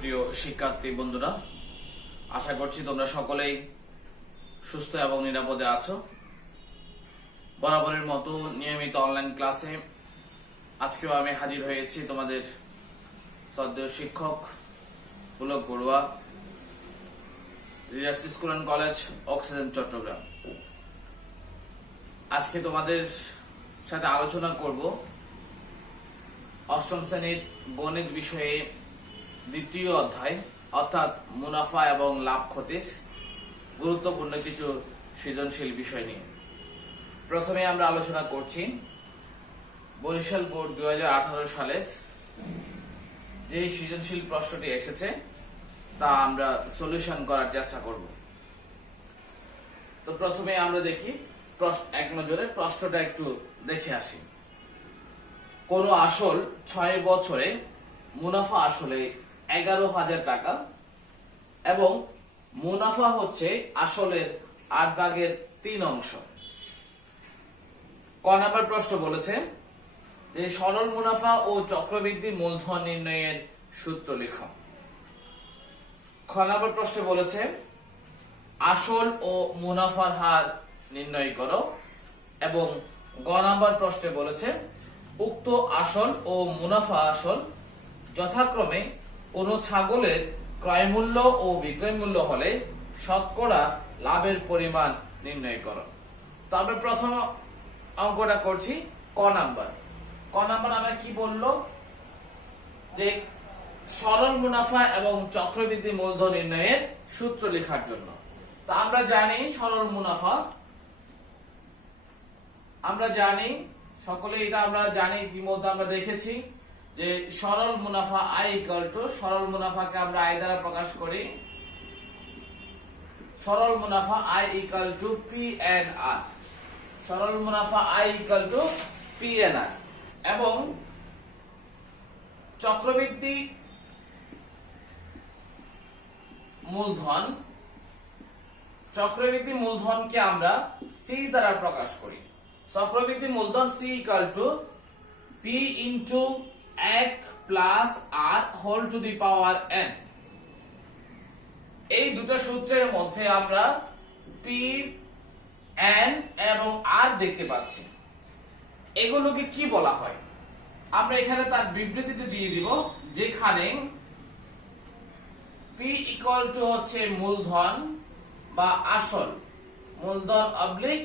প্রিয় শিক্ষার্থী বন্ধুরা, আশা করছি তোমরা সকলেই সুস্থ এবং নিরাপদে আছো। বরাবরের মতো নিয়মিত অনলাইন ক্লাসে আজকেও আমি হাজির হয়েছি তোমাদের শ্রদ্ধেয় শিক্ষক Pulak Barua, Readers school and college, Oxygen, Chattogram. আজকে তোমাদের সাথে আলোচনা করব অষ্টম শ্রেণীর গণিত বিষয়ে দ্বিতীয় অধ্যায় অর্থাৎ মুনাফা এবং লাভ ক্ষতির গুরুত্বপূর্ণ কিছু সৃজনশীল বিষয় নিয়ে। প্রথমে আমরা আলোচনা করছি বরিশাল বোর্ড 2018 সালের যে সৃজনশীল প্রশ্নটি এসেছে তা আমরা সলিউশন করার চেষ্টা করব। তো প্রথমে আমরা দেখি এক নজরে প্রশ্নটা একটু দেখে আসি। কোন আসল 6 বছরে মুনাফা আসলে 11,000 টাকা এবং মুনাফা হচ্ছে আসলের 8/3 অংশ। ক নাম্বার প্রশ্ন বলেছে যে সরল মুনাফা ও চক্রবৃদ্ধি মূলধন নির্ণয়ের সূত্র লেখো। খ নাম্বার প্রশ্ন বলেছে আসল ও মুনাফার হার নির্ণয় করো এবং গ নাম্বার প্রশ্নে বলেছে উক্ত আসল ও মুনাফা আসল যথাক্রমে কোন ছাগলের ক্রয় মূল্য ও বিক্রয় মূল্য হলে শতকরা লাভের পরিমাণ নির্ণয় করো। তো আমরা প্রথম অঙ্কটা করছি ক নাম্বার। ক নাম্বার আমরা কি বললো যে সরল মুনাফা এবং চক্রবৃদ্ধি মূলধন নির্ণয়ের সূত্র লেখার জন্য। তো আমরা জানি সরল মুনাফা, আমরা জানি সকলে এটা আমরা জানি, ইতিমধ্যে আমরা দেখেছি যে সরল মুনাফা আই ইকুয়াল টু, সরল মুনাফাকে আমরা আই দ্বারা প্রকাশ করি, সরল মুনাফা I equal to P N R, সরল মুনাফা I equal to P N R. এবং চক্রবৃদ্ধি মূলধন, চক্রবৃদ্ধি মূলধনকে আমরা সি দ্বারা প্রকাশ করি। চক্রবৃদ্ধি মূলধন C equal to P into 1 plus r whole to the power n. এই দুটো সূত্রের মধ্যে আমরা পি এন এবং আর দেখতে পাচ্ছি। এগুলোকে কি বলা হয় আমরা এখানে তার বিবৃতিতে দিয়ে দিব, যেখানে পি ইকুয়াল টু হচ্ছে মূলধন বা আসল, মূলধন অবলিক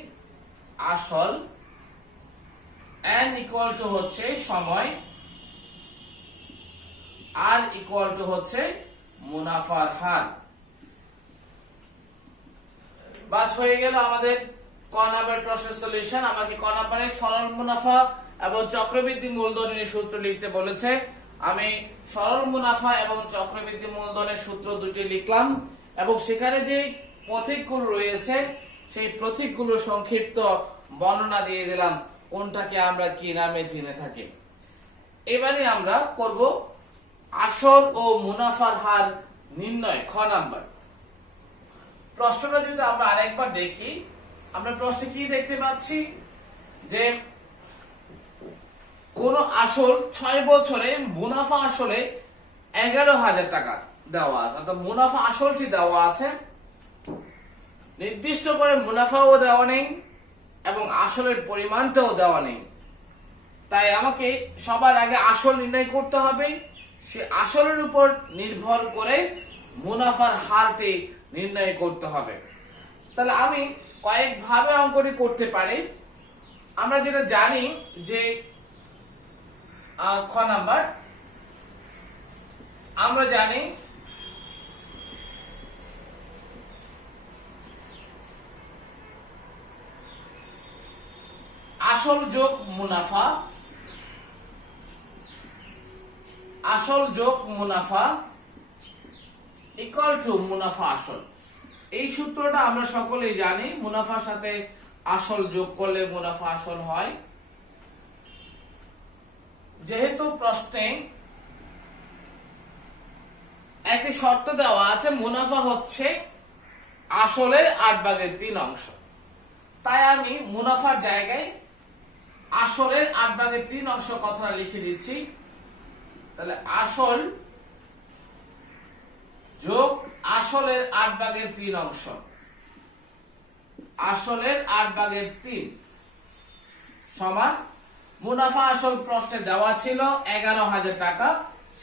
আসল, এন ইকুয়াল টু হচ্ছে সময়, আর ইকুয়াল টু হচ্ছে মুনাফার হার। বাস হয়ে গেল আমাদের ক নাম্বার প্রশ্নের সলিউশন। আমাকে ক নাম্বারে সরল মুনাফা এবং চক্রবৃদ্ধি মূলধনের সূত্র লিখতে বলেছে। আমি সরল মুনাফা এবং চক্রবৃদ্ধি মূলধনের সূত্র দুটি লিখলাম এবং সেখানে যে প্রতীকগুলো রয়েছে সেই প্রতীকগুলোর সংক্ষিপ্ত বর্ণনা দিয়ে দিলাম, কোনটাকে আমরা কি নামে চিনে থাকি। এবারে আমরা করব আসল ও মুনাফার হার নির্ণয়। খ নাম্বার প্রশ্নটা যদি আমরা আরেকবার দেখি, আমরা প্রশ্নে কি দেখতে পাচ্ছি যে কোন আসল 6 বছরে মুনাফা আসলে 11,000 টাকা দেওয়া আছে, অর্থাৎ মুনাফা আসলটি দেওয়া আছে, নির্দিষ্ট করে মুনাফাও দেওয়া নেই এবং আসলের পরিমাণটাও দেওয়া নেই। তাই আমাকে সবার আগে আসল নির্ণয় করতে হবে, সে আসলের উপর নির্ভর করে মুনাফার হারটি নির্ণয় করতে হবে। তাহলে আমি কয়েকভাবে অঙ্কটি করতে পারি। আমরা যেটা জানি যে খ নাম্বার আমরা জানি আসল যোগ মুনাফা, আসল যোগ মুনাফা ইকুয়াল টু মুনাফা আসল। এই সূত্রটা আমরা সকলেই জানি, মুনাফার সাথে আসল যোগ করলে মুনাফা আসল হয়। যেহেতু প্রশ্নে একটি শর্ত দেওয়া আছে মুনাফা হচ্ছে আসলের 8/3 অংশ, তাই আমি মুনাফার জায়গায় আসলের 8/3 অংশ কথাটা লিখে দিচ্ছি। তাহলে আসল আসলের 8/3 অংশ, আসলের 8/3 সমান মুনাফা আসল প্রশ্নে দেওয়া ছিল 11,000 টাকা,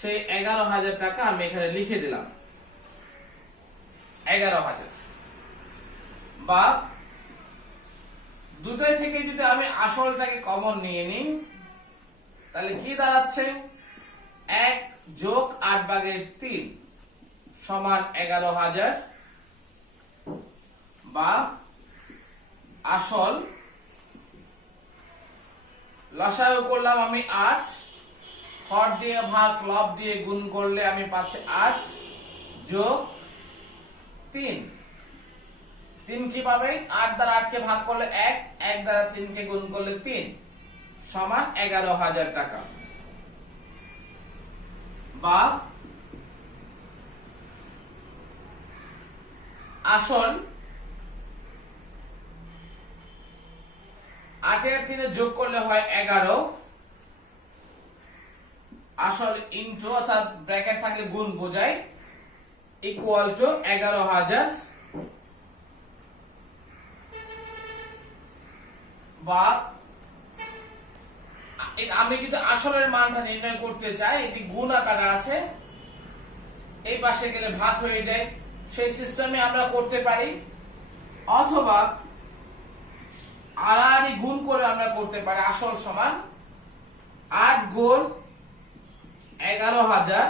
সেই 11,000 টাকা আমি এখানে লিখে দিলাম 11,000। বা দুটোই থেকে যদি আমি আসলটাকে কমন নিয়ে নিই তাহলে কি দাঁড়াচ্ছে, 1 যোগ 8/3 সমান 11,000, বা আসল লসাগু করলাম আমি 8, হর দিয়ে ভাগ লব দিয়ে গুণ করলে আমি পাচ্ছি 8 যোগ 3। 3 কি পাবে, 8 দ্বারা 8 কে ভাগ করলে 1, 1 দ্বারা 3 কে গুণ করলে 3 সমান 11,000 টাকা। বা আসল 8 আর 3 যোগ করলে হয় 11, আসল ইনটু অর্থাৎ ব্র্যাকেট থাকলে গুণ বোঝায়, ইকুয়াল টু 11,000। বা আমি কিন্তু আসলের মানটা নির্ণয় করতে চাই, এটি গুণ আকারে আছে, এই পাশে গেলে ভাগ হয়ে যায়, সেই সিস্টেমে আমরা করতে পারি। অথবা আড়াআড়ি গুণ করে আমরা করতে পারি। আসল সমান 8 গুণ 11,000,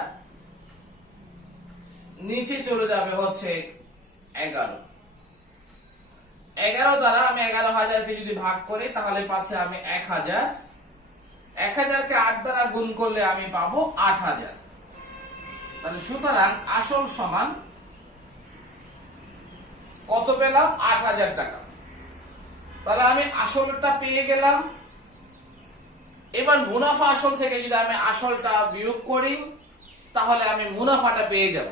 নিচে চলে যাবে হচ্ছে 11। 11 দ্বারা আমি 11,000 কে যদি ভাগ করি তাহলে পাচ্ছে আমি 1,000। 1,000 কে 8 দ্বারা গুণ করলে আমি পাবো 8,000। তাহলে সুতরাং আসল সমান কত পেলাম, 8,000 টাকা। তাহলে আমি আসলটা পেয়ে গেলাম। এবার মুনাফা আসল থেকে যদি আমি আসলটা বিয়োগ করি তাহলে আমি মুনাফাটা পেয়ে যাব।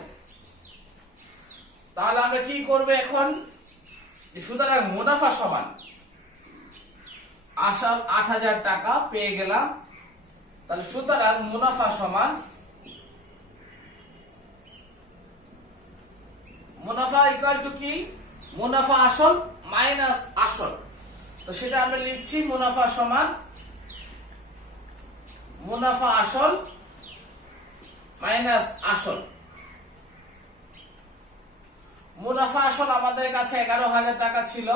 তাহলে আমরা কি করব এখন, সুতরাং মুনাফা সমান আসল 8,000 টাকা পেয়ে গেলাম। তাহলে সুতরাং মুনাফা সমান, মুনাফা ইকুয়াল টু কি, মুনাফা আসল মাইনাস আসল। তো সেটা আমরা লিখছি মুনাফা সমান মুনাফা আসল মাইনাস আসল। মুনাফা আসল আমাদের কাছে 11,000 টাকা ছিল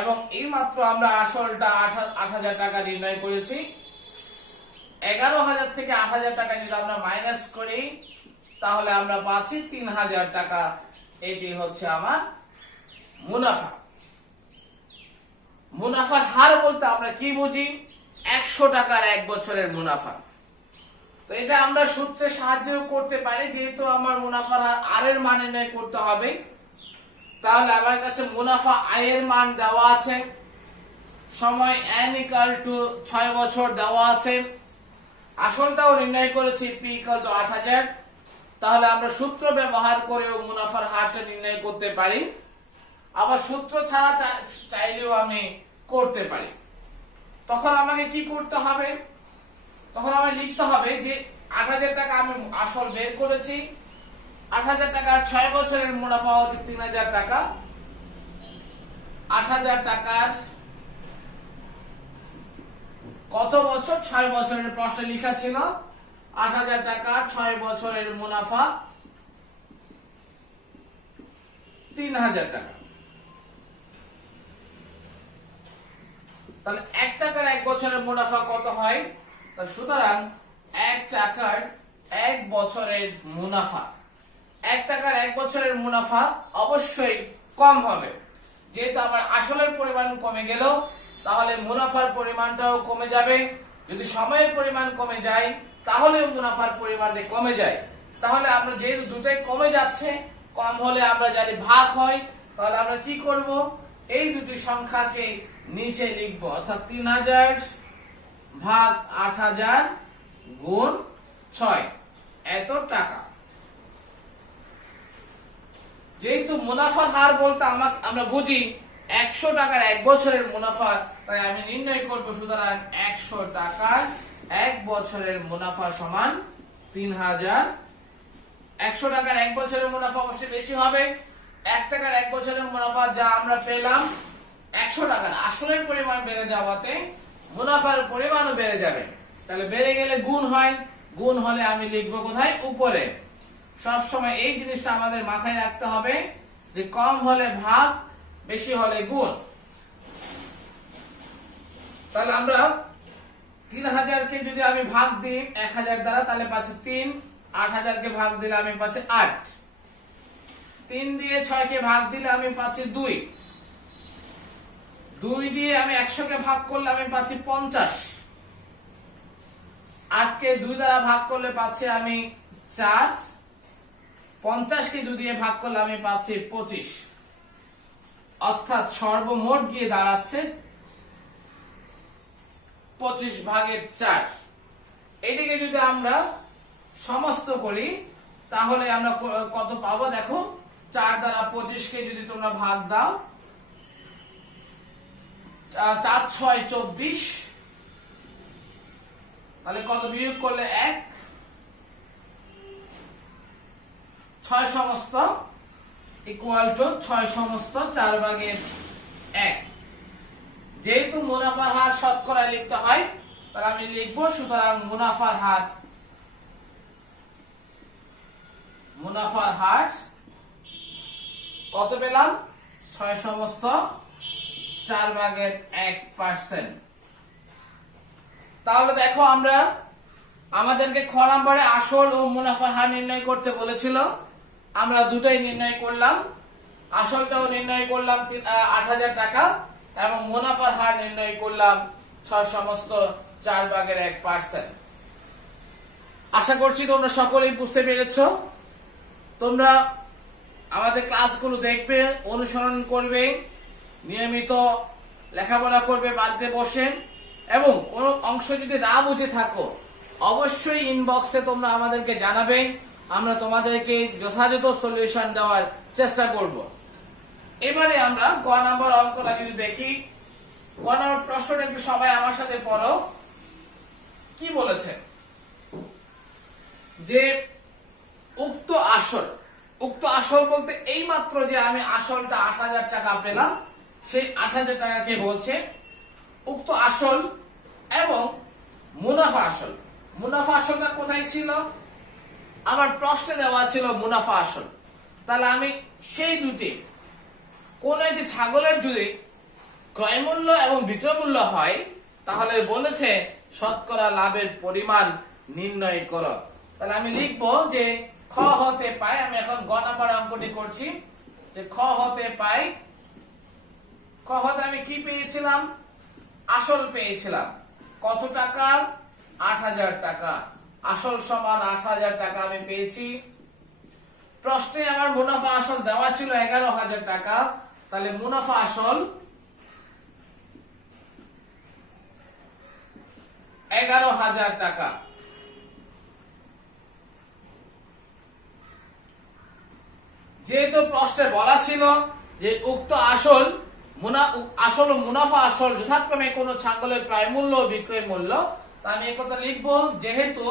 এবং এই মাত্র আমরা আসলটা 8,000 টাকা নির্ণয় করেছি। 11,000 থেকে 8,000 টাকা যদি আমরা মাইনাস করি তাহলে আমরা পাচ্ছি 3,000 টাকা। এটি হচ্ছে আমার মুনাফা। মুনাফার হার বলতে আমরা কি বুঝি, 100 টাকার 1 বছরের মুনাফা। তো এটা আমরা সূত্রের সাহায্য করতে পারি, যেহেতু আমার মুনাফার হার আর এর মান নির্ণয় করতে হবে। তাহলে আমার কাছে মুনাফা আয়ের মান দেওয়া আছে, সময় n ইকুয়াল টু 6 বছর দেওয়া আছে, আসলটাও নির্ণয় করেছি p ইকুয়াল টু 8,000। তাহলে আমরা সূত্র ব্যবহার করেও মুনাফার হারটা নির্ণয় করতে পারি, আবার সূত্র ছাড়া চাইলেও আমি করতে পারি। তখন আমাকে কি করতে হবে, তখন আমি লিখতে হবে যে 8,000 টাকা আমি আসল বের করেছি, 8,000 টাকার 6 বছরের মুনাফা হচ্ছে 3,000 টাকা। 8,000 টাকার কত বছর, 6 বছরের প্রশ্নে লেখা ছিল 8,000 টাকার 6 বছরের মুনাফা 3,000 টাকা। তাহলে 1 টাকার 1 বছরের মুনাফা কত হয়, সুতরাং 1 টাকার 1 বছরের মুনাফা, 1 টাকার 1 বছরের মুনাফা অবশ্যই কম হবে। যেহেতু আমার আসলের পরিমাণ কমে গেল তাহলে মুনাফার পরিমাণটাও কমে যাবে। যদি সময়ের পরিমাণ কমে যায় তাহলে মুনাফার পরিমাণটা কমে যায়। তাহলে আমরা যেহেতু দুটাই কমে যাচ্ছে, কম হলে আমরা যদি ভাগ হয় তাহলে আমরা কি করব, এই দুটি সংখ্যাকে নিচে লিখব, অর্থাৎ 3,000 ভাগ 8,000 গুণ 6 এত টাকা। যেহেতু মুনাফার হার বলতে আমরা বুঝি 100 টাকার 1 বছরের মুনাফা, তাই আমি নির্ণয় করব সুতরাং 100 টাকার 1 বছরের মুনাফা সমান 3,000 100 টাকার এক বছরের মুনাফা অবশ্যই বেশি হবে। 1 টাকার এক বছরের মুনাফা যা আমরা পেলাম 100 টাকা না, আসলের পরিমাণ বেড়ে যাওয়াতে মুনাফার পরিমাণও বেড়ে যাবে। তাহলে বেড়ে গেলে গুণ হয়, গুণ হলে আমি লিখবো কোথায়? উপরে। সব সময় এই জিনিসটা আমাদের মাথায় রাখতে হবে যে কম হলে ভাগ, বেশি হলে গুণ। তাহলে আমরা 3000 কে যদি আমি ভাগ দিই 1000 দ্বারা তাহলে পাচ্ছি 3, 8000 কে ভাগ দিলে আমি পাচ্ছি 8, 3 দিয়ে 6 কে ভাগ দিলে আমি পাচ্ছি 2, 2 দিয়ে আমি 100 কে ভাগ করলে আমি পাচ্ছি 50, 8 কে 2 দ্বারা ভাগ করলে পাচ্ছি আমি 4, 50 কে 2 দিয়ে ভাগ করলে আমি পাচ্ছি 25। অর্থাৎ সর্বমোট গিয়ে দাঁড়াচ্ছে 25 ভাগের 4। এটাকে যদি আমরা সমস্ত করি তাহলে আমরা কত পাবো? দেখো 4 দ্বারা 25 কে যদি তোমরা ভাগ দাও, 4 6 24, তাহলে কত বিয়োগ করলে 1, 6 সমস্ত ইকুয়াল টু 6 সমস্ত 4 ভাগের 1। যেহেতু মুনাফার হার শতকরা লিখতে হয় তাহলে আমি লিখবো, সুতরাং মুনাফার হার কত পেলাম? 6 সমস্ত 4 ভাগের 1%। তাহলে দেখো আমরা আমাদেরকে খ নম্বরে আসল ও মুনাফার হার নির্ণয় করতে বলেছিল, আমরা দুটাই নির্ণয় করলাম। আসলটাও নির্ণয় করলাম 8000 টাকা এবং মুনাফার হার নির্ণয় করলাম 6 সমস্ত 4 ভাগের 1%। আশা করছি তোমরা সকলেই বুঝতে পেরেছো। তোমরা আমাদের ক্লাসগুলো দেখবে, অনুসরণ করবে, নিয়মিত লেখাপড়া করবে বাড়িতে বসে, এবং কোনো অংশ যদি না বুঝে থাকো অবশ্যই ইনবক্সে তোমরা আমাদেরকে জানাবে, আমরা তোমাদেরকে যথাযথ সলিউশন দেওয়ার চেষ্টা করব। এবারে আমরা গ নাম্বার অঙ্কটা যদি দেখি, গ নাম্বার প্রশ্নটা একটু সবাই আমার সাথে পড়ো। কি বলেছে? যে উক্ত আসল বলতে এই মাত্র যে আমি আসলটা 8000 টাকা পেলাম, সেই 8000 টাকাকে বলছে উক্ত আসল এবং মুনাফা আসল। মুনাফা আসলটা কোথায় ছিল? আমার প্রশ্নে দেওয়া ছিল মুনাফা আসল। তাহলে আমি সেই দুটি, কোন একটি ছাগলের যদি ক্রয় মূল্য এবং বিক্রয় মূল্য হয় তাহলে বলেছে শতকরা লাভের পরিমাণ নির্ণয় করো। তাহলে আমি লিখবো যে খ হতে পাই, আমি এখন গ নাম্বার অঙ্কটি করছি, যে খ হতে পাই, খ হতে আমি কি পেয়েছিলাম? আসল পেয়েছিলাম। কত টাকা? 8000 টাকা। আসল সমান 8000 টাকা আমি পেয়েছি। প্রশ্নে আমার মুনাফা আসল দেওয়া ছিল 11000 টাকা, তাহলে মুনাফা আসল 11000 টাকা। যেহেতু প্রশ্নে বলা ছিল যে উক্ত আসল ও মুনাফা আসল যথাক্রমে কোন ছাগলের ক্রয় মূল্য ও বিক্রয় মূল্য, তা আমি এই কথা লিখবো, যেহেতু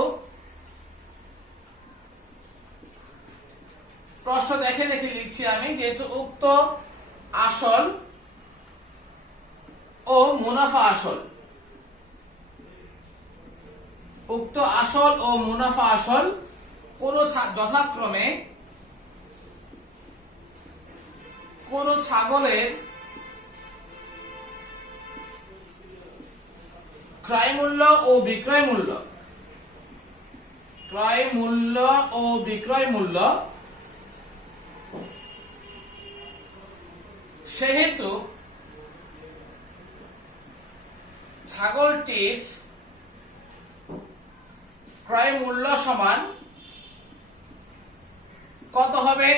প্রশ্ন দেখে দেখে লিখছি আমি, যেহেতু উক্ত আসল ও মুনাফা আসল, উক্ত আসল ও মুনাফা আসল কোন যথাক্রমে কোন ছাগলের ক্রয় মূল্য ও বিক্রয় মূল্য, ক্রয় মূল্য ও বিক্রয় মূল্য, সেহেতু ছাগলটির ক্রয় মূল্য সমান কত হবে?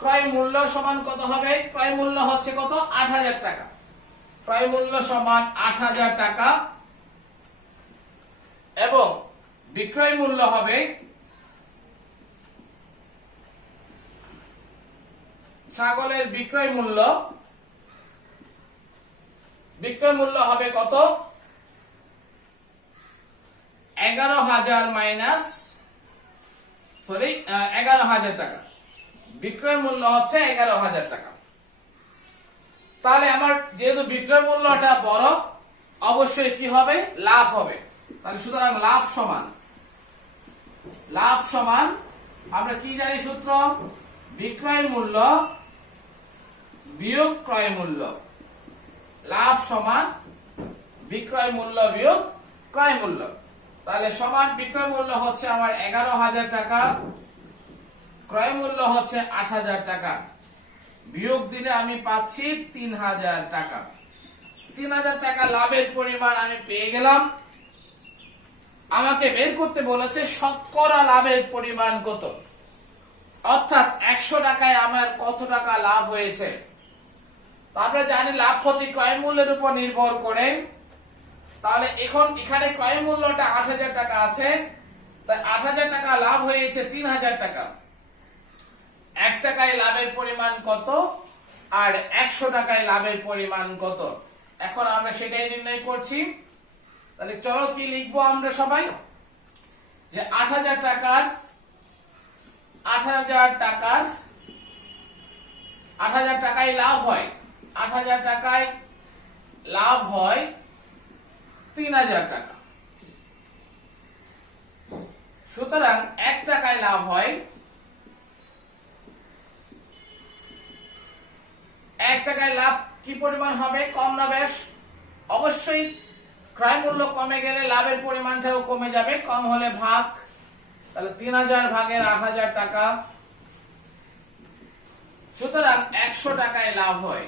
ক্রয় মূল্য সমান কত হবে? ক্রয় মূল্য হচ্ছে কত? 8000 টাকা। ক্রয় মূল্য সমান 8000 টাকা এবং বিক্রয় মূল্য হবে ছাগলের বিক্রয় মূল্য হবে কত? 11000 মাইনাস সরি 11,000 টাকা, বিক্রয় মূল্য হচ্ছে 11,000 টাকা। তাহলে আমার যেহেতু বিক্রয় মূল্যটা বড়, অবশ্যই কি হবে, লাভ হবে। তাহলে সুতরাং লাভ সমান আমরা কি জানি সূত্র, বিক্রয় মূল্য বিয়োগ ক্রয় মূল্য। লাভ সমান বিক্রয় মূল্য বিয়োগ ক্রয় মূল্য। তাহলে সমান বিক্রয় মূল্য হচ্ছে আমার 11,000 টাকা, ক্রয় মূল্য হচ্ছে 8,000 টাকা, বিয়োগ দিলে আমি পাচ্ছি 3,000 টাকা। 3,000 টাকা লাভের পরিমাণ আমি পেয়ে গেলাম। আমাকে বের করতে বলেছে শতকরা লাভের পরিমাণ কত, অর্থাৎ 100 টাকায় আমার কত টাকা লাভ হয়েছে। আমরা জানি লাভ ক্ষতি ক্রয় মূল্যের উপর নির্ভর করে। তাহলে এখানে ক্রয় মূল্যটা 8,000 টাকা আছে, তাই 8,000 টাকা লাভ হয়েছে 3,000 টাকা। 1 টাকায় লাভের পরিমাণ কত আর 100 টাকায় লাভের পরিমাণ কত, এখন আমরা সেটাই নির্ণয় করছি। তাহলে চলো কি লিখবো আমরা সবাই, যে 8,000 টাকায় লাভ হয়, 8,000 টাকায় লাভ হয় 3,000 টাকা। সুতরাং 1 টাকায় লাভ হয়, 1 টাকায় লাভ কি পরিমাণ হবে, কম না বেশ? অবশ্যই ক্রয় মূল্য কমে গেলে লাভের পরিমাণটাও কমে যাবে, কম হলে ভাগ। তাহলে 3,000 ভাগের 8,000 টাকা। সুতরাং 100 টাকায় লাভ হয়,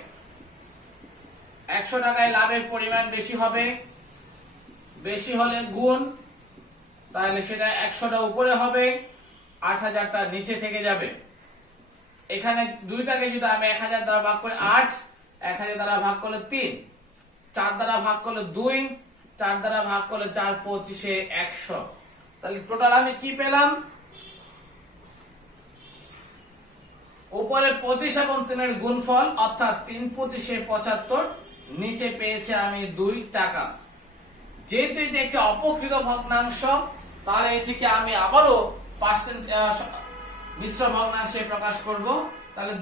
100 টাকায় লাভের পরিমাণ বেশি হবে, বেশি হলে গুণ, তাহলে সেটা 100টা উপরে হবে, 8,000টা নিচে থেকে যাবে। এখানে 2টাকে যদি আমি 1,000 দ্বারা ভাগ করে 8, 1,000 দ্বারা ভাগ করলে 3, 4 দ্বারা ভাগ করলে 2, 4 দ্বারা ভাগ করলে 4, 25 100। তাহলে টোটাল আমি কি পেলাম, উপরে 25 এবং 3 এর গুণফল অর্থাৎ 3 25 75, নিচে পেয়েছে আমি 2 টাকা। যেহেতু এটি একটি অপকৃত ভগ্নাংশ, তাহলে এটিকে আমি আবারও মিশ্র ভগ্নাংশে প্রকাশ করব। তাহলে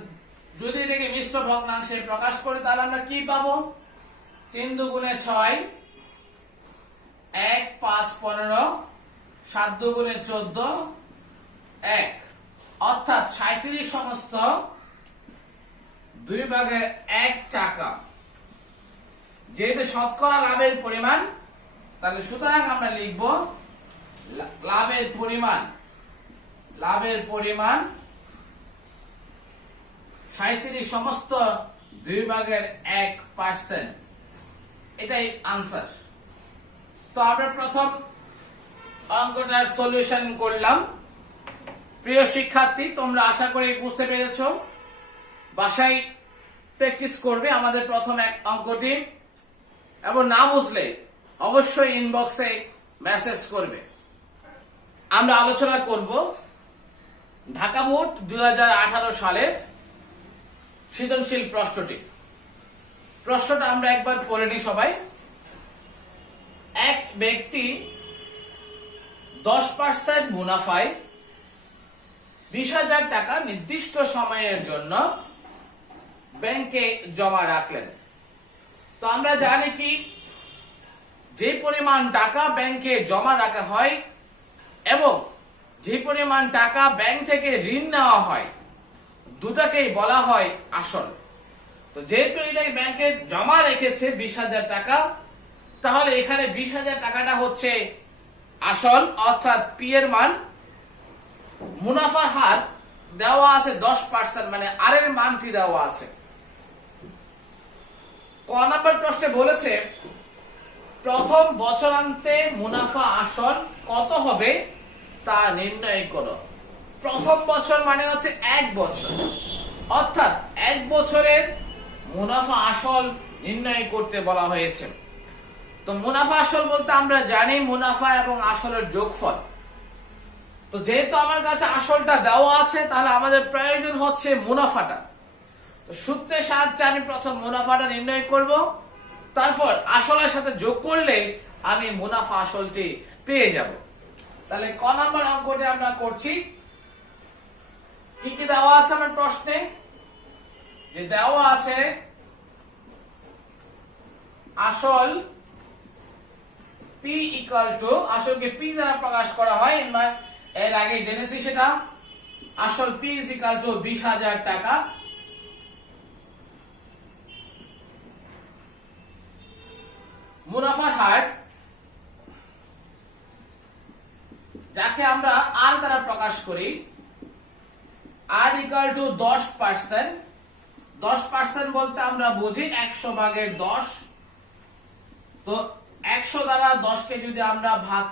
যদি এটাকে মিশ্র ভগ্নাংশে প্রকাশ করি তাহলে আমরা কি পাবো, 3 দুগুণে 6, 1 5 15, 7 দুগুণে 14, 1, অর্থাৎ 37 সমস্ত 2/1 টাকা। যেহেতু শতকরা লাভের পরিমাণ, তাহলে সুতরাং আমরা লিখব লাভের পরিমাণ 37 সমস্ত 2/1%। এটাই আনসার। তো আমরা প্রথম অঙ্কটার সলিউশন করলাম। প্রিয় শিক্ষার্থী, তোমরা আশা করি বুঝতে পেরেছো। বাসায় প্র্যাকটিস করবে আমাদের প্রথম অঙ্কটি, এবং না বুঝলে অবশ্যই ইনবক্সে মেসেজ করবে। আমরা আলোচনা করব ঢাকা বোর্ড 2018 সালের সৃজনশীল প্রশ্নটা আমরা একবার পড়ে নিই সবাই। এক ব্যক্তি 10% মুনাফায় 20,000 টাকা নির্দিষ্ট সময়ের জন্য ব্যাংকে জমা রাখলেন। তো আমরা জানি কি, যে পরিমাণ টাকা ব্যাংকে জমা রাখা হয় এবং যে পরিমাণ টাকা ব্যাংক থেকে ঋণ নেওয়া হয়, দুটাকেই বলা হয় আসল। তো যেহেতু এটাই ব্যাংকে জমা রেখেছে 20,000 টাকা, তাহলে এখানে 20,000 টাকাটা হচ্ছে আসল, অর্থাৎ পি এর মান। মুনাফার হার দেওয়া আছে 10%, মানে আর এর মানটি দেওয়া আছে। ক নম্বর প্রশ্নে বলেছে প্রথম বছরান্তে মুনাফা আসল কত হবে তা নির্ণয় করো। প্রথম বছর মানে হচ্ছে 1 বছর, অর্থাৎ 1 বছরের মুনাফা আসল নির্ণয় করতে বলা হয়েছে। তো মুনাফা আসল বলতে আমরা জানি মুনাফা এবং আসলের যোগফল। তো যেহেতু আমার কাছে আসলটা দেওয়া আছে, তাহলে আমাদের প্রয়োজন হচ্ছে মুনাফাটা। তো সূত্রের সাহায্যে আমি প্রথম মুনাফাটা নির্ণয় করব, তারপর আসলের সাথে যোগ করলে আমি মুনাফা আসলটি পেয়ে যাব। তাহলে ক নম্বর অঙ্কটি আমরা করছি। দেওয়া আছে আমার প্রশ্নে, যে দেওয়া আছে আসল পি ইকুয়াল টু, আসলকে পি দ্বারা প্রকাশ করা হয়, এর আগে জেনেছি সেটা। আসল পি ইজ ইকুয়াল টু 20,000 টাকা। মুনাফার হার, যাকে আমরা আর দ্বারা প্রকাশ করি, আর ইকুয়াল টু 10%। 10% বলতে আমরা বুঝি 100 ভাগের 10। তো 100 দ্বারা 10 কে যদি আমরা ভাগ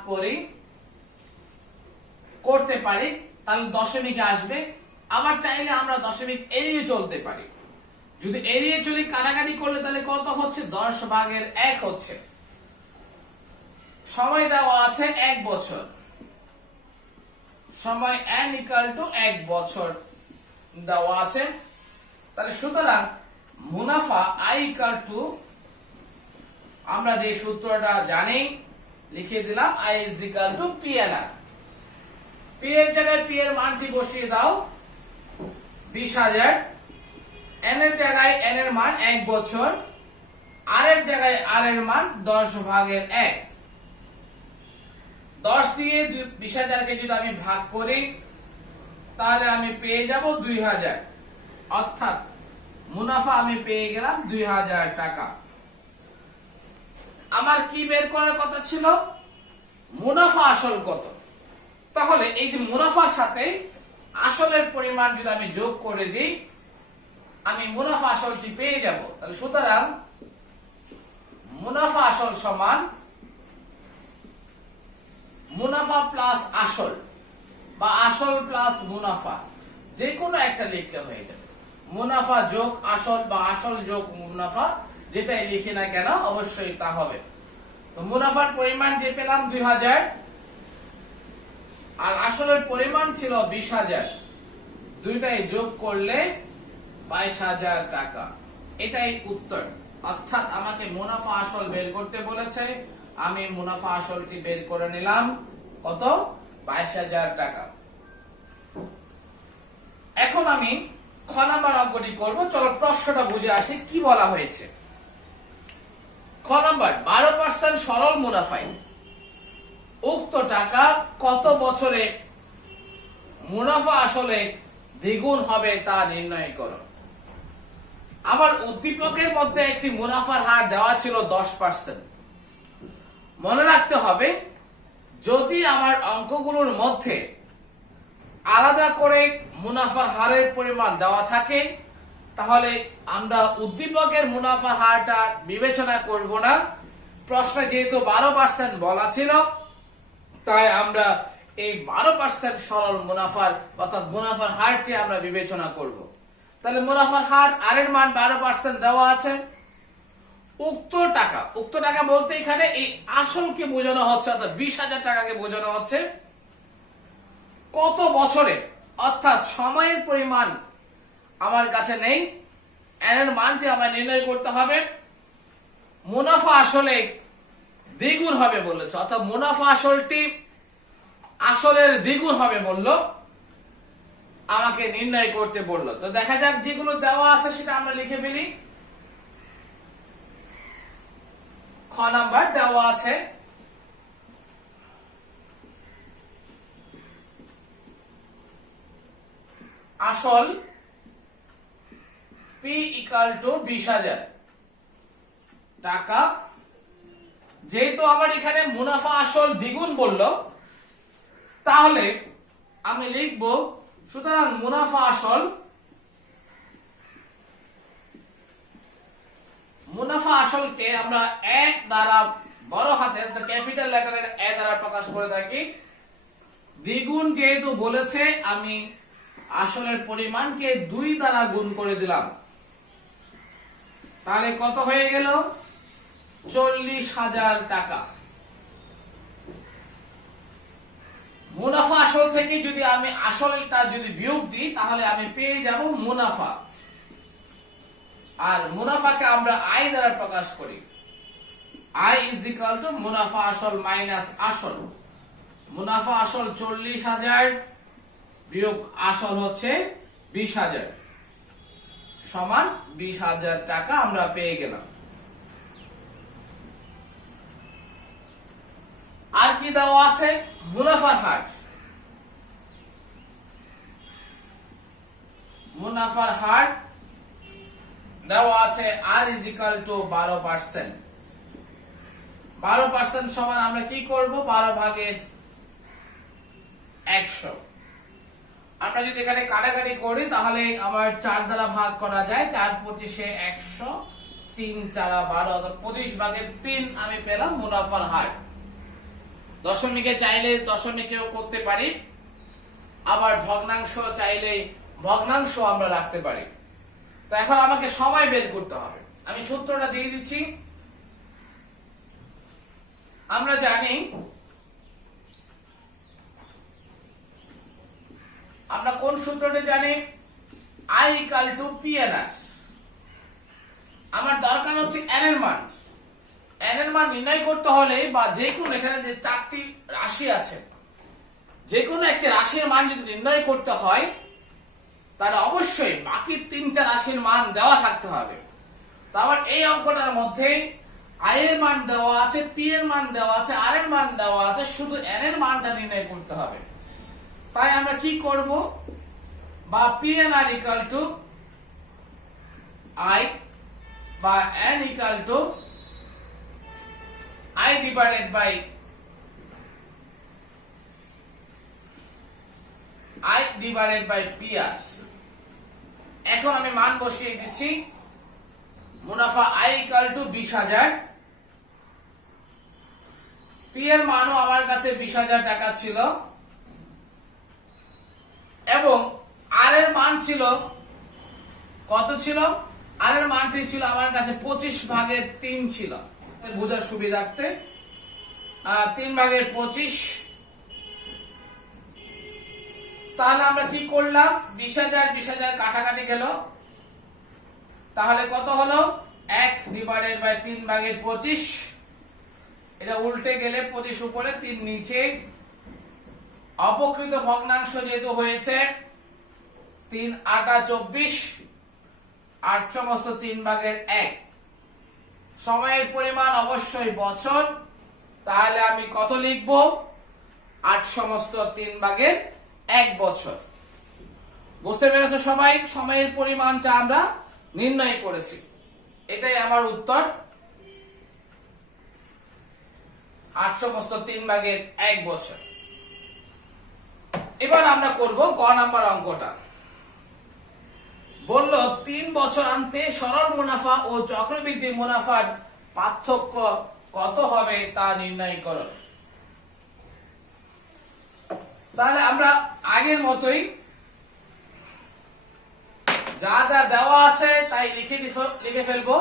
করতে পারি তাহলে দশমিকে আসবে। আবার চাইলে আমরা দশমিক এড়িয়ে চলতে পারি। যদি এড়িয়ে চলি কাটাকাটি করলে তাহলে কত হচ্ছে? 10 ভাগের 1 হচ্ছে। সময় দেওয়া আছে 1 বছর, সময় n ইকুয়াল টু 1 বছর দেওয়া আছে। তাহলে সুতরাং মুনাফা i ইকুয়াল টু, আমরা যে সূত্রটা জানি লিখে দিলাম, i is equal to PNR। P এর জায়গায় পি এর মানটি বসিয়ে দাও 20,000, n এর জায়গায় n এর মান 1 বছর, r এর জায়গায় r এর মান 10 ভাগের 1। 10 দিয়ে 20,000 কে যদি আমি ভাগ করি তাহলে আমি পেয়ে যাব 2,000, অর্থাৎ মুনাফা আমি পেয়ে গেলাম 2,000 টাকা। আমার কি বের করার কথা ছিল? মুনাফা আসল কত। তাহলে এই যে মুনাফার সাথে আসলের পরিমাণ যদি আমি যোগ করে দিই, আমি মুনাফা আসলটি পেয়ে যাব। তাহলে সুতরাং মুনাফা আসল সমান মুনাফা প্লাস আসল, বা আসল প্লাস মুনাফা, যে কোনো একটা লিখলে হয়ে যাবে। মুনাফা যোগ আসল বা আসল যোগ মুনাফা, যেটাই লিখি না কেন অবশ্যই তা হবে। তো মুনাফার পরিমাণ যে পেলাম 2,000, আর আসলের পরিমাণ ছিল 20,000, দুইটাই যোগ করলে 22,000 টাকা। এটাই উত্তর। অর্থাৎ আমাকে মুনাফা আসল বের করতে বলেছে, আমি মুনাফা আসলটি বের করে নিলাম। কত? 22,000 টাকা। এখন আমি খ নাম্বার অঙ্কটি করব। চলো প্রশ্নটা বুঝে আসি কি বলা হয়েছে। খ নাম্বার, 12% সরল মুনাফায় উক্ত টাকা কত বছরে মুনাফা আসলে দ্বিগুণ হবে তা নির্ণয় করো। আমার উদ্দীপকের মধ্যে একটি মুনাফার হার দেওয়া ছিল 10%। মনে রাখতে হবে, যদি আমার অঙ্কগুলোর মধ্যে আলাদা করে মুনাফার হারের পরিমাণ দেওয়া থাকে তাহলে আমরা উদ্দীপকের মুনাফার হারটা বিবেচনা করব না। প্রশ্নে যেহেতু 12% বলা ছিল, তাই আমরা এই 12% সরল মুনাফার অর্থাৎ মুনাফার হারটি আমরা বিবেচনা করব। তাহলে মুনাফার হার আর এর মান 12% দেওয়া আছে। উক্ত টাকা বলতে এখানে এই আসলকে বোঝানো হচ্ছে, অর্থাৎ 20,000 টাকাকে বোঝানো হচ্ছে। কত বছরে, অর্থাৎ সময়ের পরিমাণ আমার কাছে নেই, n এর মানটি আমরা নির্ণয় করতে হবে। মুনাফা আসলে দ্বিগুণ হবে বলেছে, অর্থাৎ মুনাফা আসলটি আসলের দ্বিগুণ হবে বললো, আমাকে নির্ণয় করতে বললো। তো দেখা যাক যেগুলো দেওয়া আছে সেটা আমরা লিখে ফেলি। খ নাম্বার দেওয়া আছে আসল পি ইকুয়াল টু 20,000 টাকা। যেহেতু আমার এখানে মুনাফা আসল দ্বিগুণ বললো, তাহলে আমি লিখব, সুতরাং মুনাফা আসলকে আমরা 1 দ্বারা, বড় হাতের ক্যাপিটাল লেটারের 1 দ্বারা প্রকাশ করে থাকি। দ্বিগুণ যেহেতু বলেছে, আমি আসলের পরিমাণকে 2 দ্বারা গুণ করে দিলাম। তাহলে কত হয়ে গেল? 40,000 টাকা। মুনাফা আসল থেকে যদি আমি আসলটা যদি বিয়োগ দিই তাহলে আমি পেয়ে যাব মুনাফা। আর মুনাফাকে আমরা আই দ্বারা প্রকাশ করি। আই ইজ ইকুয়াল টু মুনাফা আসল মাইনাস আসল। মুনাফা আসল 40,000 বিয়োগ আসল হচ্ছে 20,000 সমান 20,000 টাকা আমরা পেয়ে গেলাম। আর কি দেওয়া আছে? মুনাফার হার। মুনাফার হার দেওয়া আছে আর ইজ ইকুয়াল টু 12%। 12% সমান আমরা কি করব? 12 ভাগের 100। আমরা যদি এখানে কাটাকাটি করি তাহলে আমার 4 দ্বারা ভাগ করা যায়। 4 25 100, 3 4 12, অর্থাৎ 25 ভাগের 3 আমি পেলাম মুনাফার হার। দশমিকে চাইলে দশমিকেও করতে পারি, আবার ভগ্নাংশ চাইলে ভগ্নাংশ আমরা রাখতে পারি। তো এখন আমাকে সময় বের করতে হবে। আমি সূত্রটা দিয়ে দিচ্ছি। আমরা জানি আমরা কোন সূত্রটি জানি? I equal to PNR। আমার দরকার হচ্ছে n এর মান। n এর মান নির্ণয় করতে হলে বা যে কোনো এখানে যে 4টি রাশি আছে, যে কোনো একটি রাশির মান যদি নির্ণয় করতে হয় তাহলে অবশ্যই বাকি 3টা রাশির মান দেওয়া থাকতে হবে। তারপর এই অঙ্কটার মধ্যে i এর মান দেওয়া আছে, p এর মান দেওয়া আছে, r এর মান দেওয়া আছে, শুধু n এর মানটা নির্ণয় করতে হবে। তাই আমরা কি করব? বা PNR ইকুয়াল টু I বা n equal to I divided by PR। এখন আমি মান বসিয়ে দিচ্ছি। মুনাফা I ইকুয়াল টু 20,000, P এর মানও আমার কাছে 20,000 টাকা ছিল এবং আর এর মান ছিল কত? ছিল আর এর মানটি ছিল আমার কাছে 25 ভাগের 3 ছিল, বোঝার সুবিধার্থে 3 ভাগের 25। তাহলে আমরা কি করলাম? 20,000 কাটাকাটি গেল, তাহলে কত হলো? 1 ডিভাইডেড বাই 3 ভাগের 25। এটা উল্টে গেলে 25 উপরে 3 নিচে। অপকৃত ভগ্নাংশ যেহেতু হয়েছে, 3 8 24, 8 সমস্ত 3 ভাগের 1। সময়ের পরিমাণ অবশ্যই বছর, তাহলে আমি কত লিখব? 8 সমস্ত 3 ভাগের 1 বছর। বুঝতে পেরেছো সবাই? সময়ের পরিমাণটা আমরা নির্ণয় করেছি। এটাই আমার উত্তর, 8 সমস্ত 3 ভাগের 1 বছর। এবার আমরা করব গ নাম্বার অঙ্কটা। বলল 3 বছর আনতে সরল মুনাফা ও চক্রবৃদ্ধি মুনাফার পার্থক্য কত হবে তা নির্ণয় করো। তাহলে আমরা আগের মতোই যা যা দেওয়া আছে তাই লিখে ফেলবো।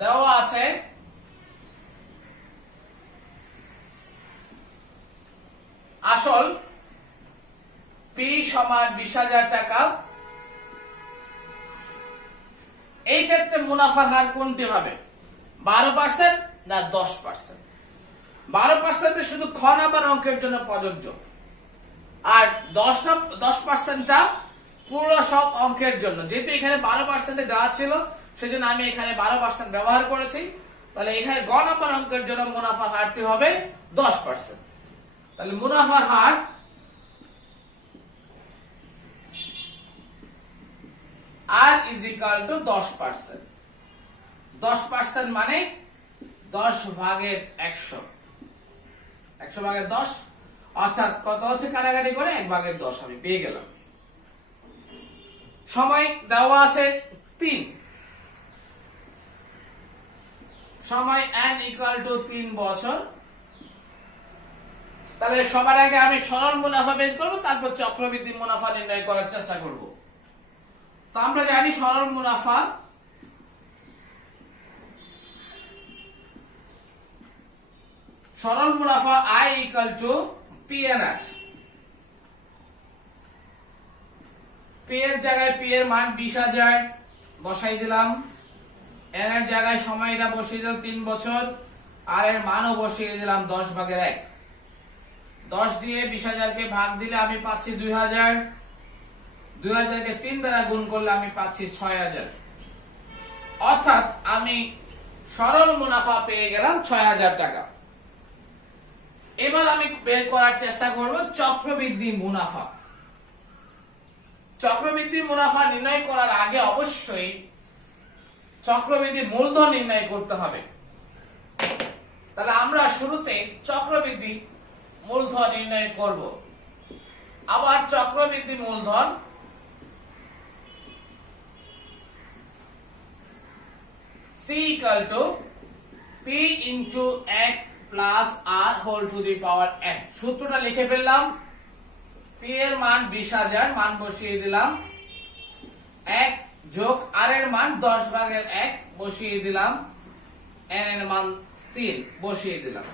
দেওয়া আছে আসল P সমান 20,000 টাকা। এই ক্ষেত্রে মুনাফার হার কোনটি হবে? 12% না 10%? 12% শুধু খ নাম্বার অঙ্কের জন্য প্রযোজ্য, আর 10%টা পুরো সব অঙ্কের জন্য। যেহেতু এখানে 12% দেওয়া ছিল সেজন্য আমি এখানে 12% ব্যবহার করেছি। তাহলে এখানে গ নাম্বার অঙ্কের জন্য মুনাফার হারটি হবে 10%। তাহলে মুনাফার হার R is equal to 10%। 10% মানে 10 ভাগের 100। 100 ভাগের 10 অর্থাৎ কত হচ্ছে? কাটাকাটি করে 1 ভাগের 10 আমি পেয়ে গেলাম। সময় দেওয়া আছে 3। সময় n equal to 3 বছর। তাহলে সবার আগে আমি সরল মুনাফা বের করব, তারপর চক্রবৃদ্ধি মুনাফা নির্ণয় করার চেষ্টা করব। তো আমরা জানি সরল মুনাফা I equal to PNR। P এর জায়গায় P এর মান 20,000 বসাই দিলাম, n এর জায়গায় সময়টা বসিয়ে দিলাম 3 বছর, আর এর মানও বসিয়ে দিলাম 10 ভাগের 1। 10 দিয়ে 20,000 কে ভাগ দিলে আমি পাচ্ছি 2,000। 2000 কে 3 দ্বারা গুণ করলে আমি পাচ্ছি 6000। অর্থাৎ আমি সরল মুনাফা পেয়ে গেলাম 6000 টাকা। এবার আমি বের করার চেষ্টা করব চক্রবৃদ্ধি মুনাফা। চক্রবৃদ্ধি মুনাফা নির্ণয় করার আগে অবশ্যই চক্রবৃদ্ধি মূলধন নির্ণয় করতে হবে। তাহলে আমরা শুরুতে চক্রবৃদ্ধি মূলধন নির্ণয় করব। আবার চক্রবৃদ্ধি মূলধন C equal to P into X plus R whole to the power N। সূত্রটা লিখে ফেললাম। P এর মান 20000, মান বসিয়ে দিলাম। 1 যোগ R এর মান 10/1 বসিয়ে দিলাম। N এর মান 3 বসিয়ে দিলাম।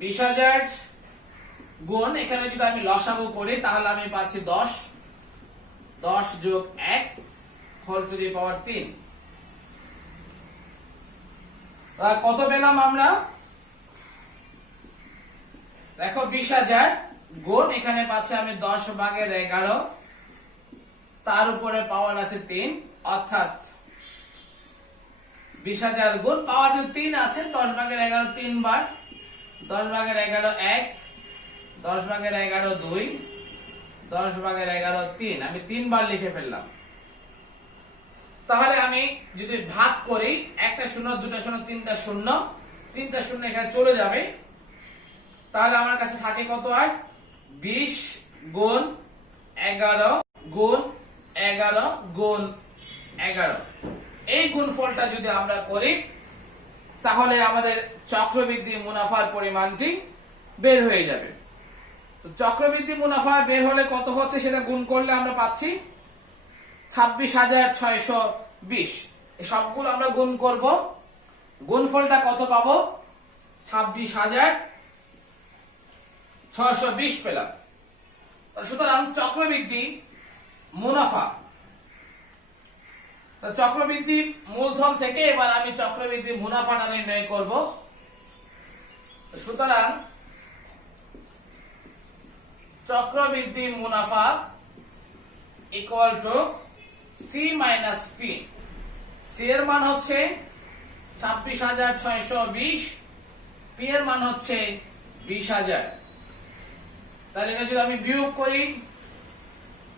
20000 গুণ, এখানে যদি আমি লসাগু করি তাহলে আমি পাচ্ছি 10 যোগ 1 হোল টু দি পাওয়ার 3। কত পেলাম আমরা? দেখো 20000 গুণ, এখানে পাচ্ছি আমি 10/11, তার উপরে পাওয়ার আছে 3, অর্থাৎ 20000 গুণ পাওয়ার যে 3 আছে 10/11 3 বার, 10/11 1, 10/11 2, 10/11 3, আমি 3 বার লিখে ফেললাম। তাহলে আমি যদি ভাগ করি, একটা শূন্য, দুটা শূন্য, তিনটা শূন্য, তিনটা শূন্য এখানে চলে যাবে। তাহলে আমার কাছে থাকে কত? আর 20 গুণ 11 গুণ 11 গুণ 11। এই গুণফলটা যদি আমরা করি তাহলে আমাদের চক্রবৃদ্ধি মুনাফার পরিমাণটি বের হয়ে যাবে। তো চক্রবৃদ্ধি মুনাফা বের হলে কত হচ্ছে সেটা গুণ করলে আমরা পাচ্ছি 26,620। এই সবগুলো আমরা গুণ করব, গুণফলটা কত পাবো? 26,620 পেলাম। সুতরাং চক্রবৃদ্ধি মুনাফা, চক্রবৃদ্ধি মূলধন থেকে এবার আমি চক্রবৃদ্ধি মুনাফাটা নির্ণয় করব। সুতরাং চক্রবৃদ্ধি মুনাফা equal to C minus P। C এর মান হচ্ছে 26,620, P এর মান হচ্ছে 20,000। তাহলে এটা যদি আমি বিয়োগ করি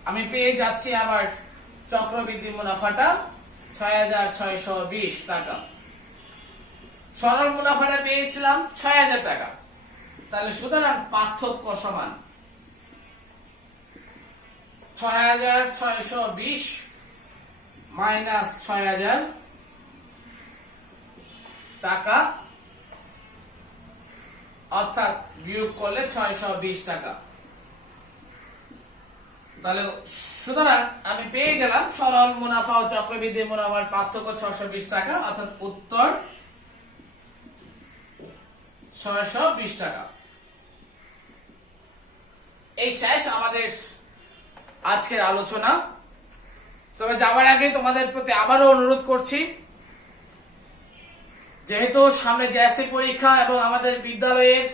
আমি পেয়ে যাচ্ছি আবার চক্রবৃদ্ধি মুনাফাটা 6,620 টাকা। সরল মুনাফাটা পেয়েছিলাম 6,000 টাকা। তাহলে সুতরাং পার্থক্য সমান 6,620 মাইনাস 6,000 টাকা, অর্থাৎ বিয়োগ করলে 620 টাকা। তাহলে সুতরাং আমি পেয়ে গেলাম সরল মুনাফা ও চক্রবৃদ্ধি মুনাফার পার্থক্য 620 টাকা, অর্থাৎ উত্তর 620 টাকা। এই শেষ আমাদের আজকের আলোচনা। তবে যাবার আগে তোমাদের প্রতি আবারও অনুরোধ করছি, যেহেতু সামনে জেএসসি পরীক্ষা এবং আমাদের বিদ্যালয়ের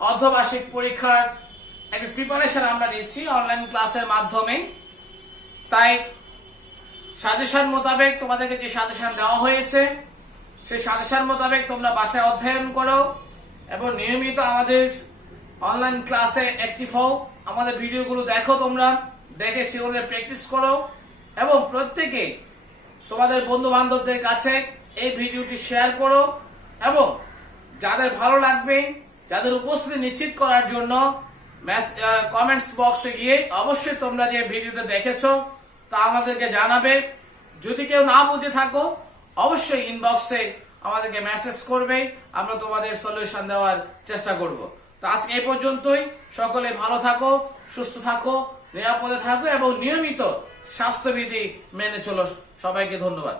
অর্ধবার্ষিক পরীক্ষার একটা প্রিপারেশন আমরা নিচ্ছি অনলাইন ক্লাসের মাধ্যমে, তাই সাজেশন মোতাবেক তোমাদেরকে যে সাজেশন দেওয়া হয়েছে সেই সাজেশন মোতাবেক তোমরা বাসায় অধ্যয়ন করো এবং নিয়মিত আমাদের অনলাইন ক্লাসে অ্যাক্টিভ হও। আমাদের ভিডিওগুলো দেখো, তোমরা দেখে সেগুলো প্র্যাকটিস করো এবং প্রত্যেকে তোমাদের বন্ধু বান্ধবদের কাছে এই ভিডিওটি শেয়ার করো এবং যাদের ভালো লাগবে, যাদের উপস্থিতি নিশ্চিত করার জন্য কমেন্টস বক্সে গিয়ে অবশ্যই তোমরা যে ভিডিওটা দেখেছো তা আমাদেরকে জানাবে। যদি কেউ না বুঝে থাকো অবশ্যই ইনবক্সে আমাদেরকে মেসেজ করবে, আমরা তোমাদের সলিউশন দেওয়ার চেষ্টা করব। তো আজকে এই পর্যন্তই। সকলে ভালো থাকো, সুস্থ থাকো, নিরাপদে থাকো এবং নিয়মিত স্বাস্থ্যবিধি মেনে চলো। সবাইকে ধন্যবাদ।